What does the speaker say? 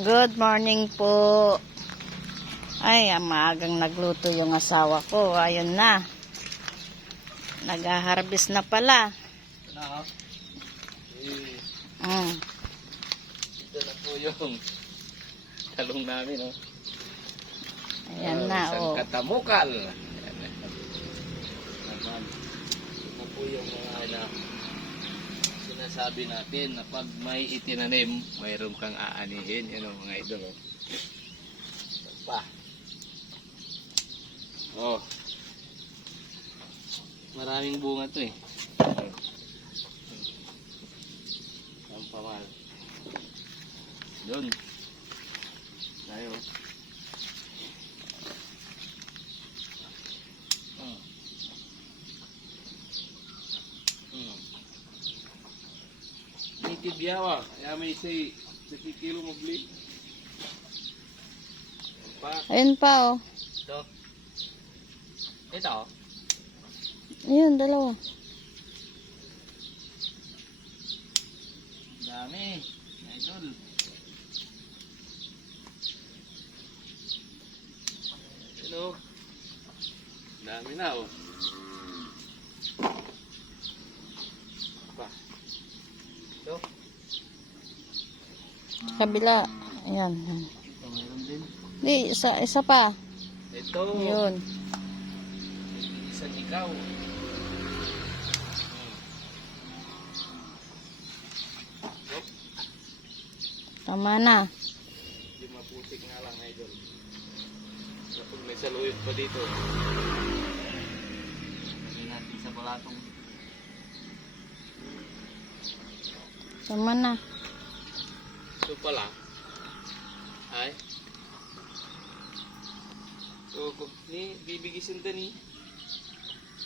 Good morning po. Ay, maagang nagluto yung asawa ko. Ayun na. Nag-harvest na pala. Ito na po yung talong namin, oh. Ayan na, isang oh. katamukal. Naman. Ito po yung mga sinasabi natin na pag may itinanim, mayroon kang aanihin. Yan o, mga idol, oh. Ito pa. Oh. Maraming bunga to eh. Ang pamal. Doon. Tayo. Native yawa. Kaya may say, 30 kilo mo beli. Ayun pa, oh. Ito. Ito. Ayun, dalawa. Dami. Idol. Hello. Dami na, oh. Pa. Ito. Kabila. Ayan. Ito, mayroon din. Di, isa pa. Ito. Ayun. Isang ikaw. Tama na. Hindi maputik nga lang, idol. Kapag may saluyot pa dito. Lagyan natin sa balatong. Tama na. Ito pala. Ay. So, ni bibigisin din eh.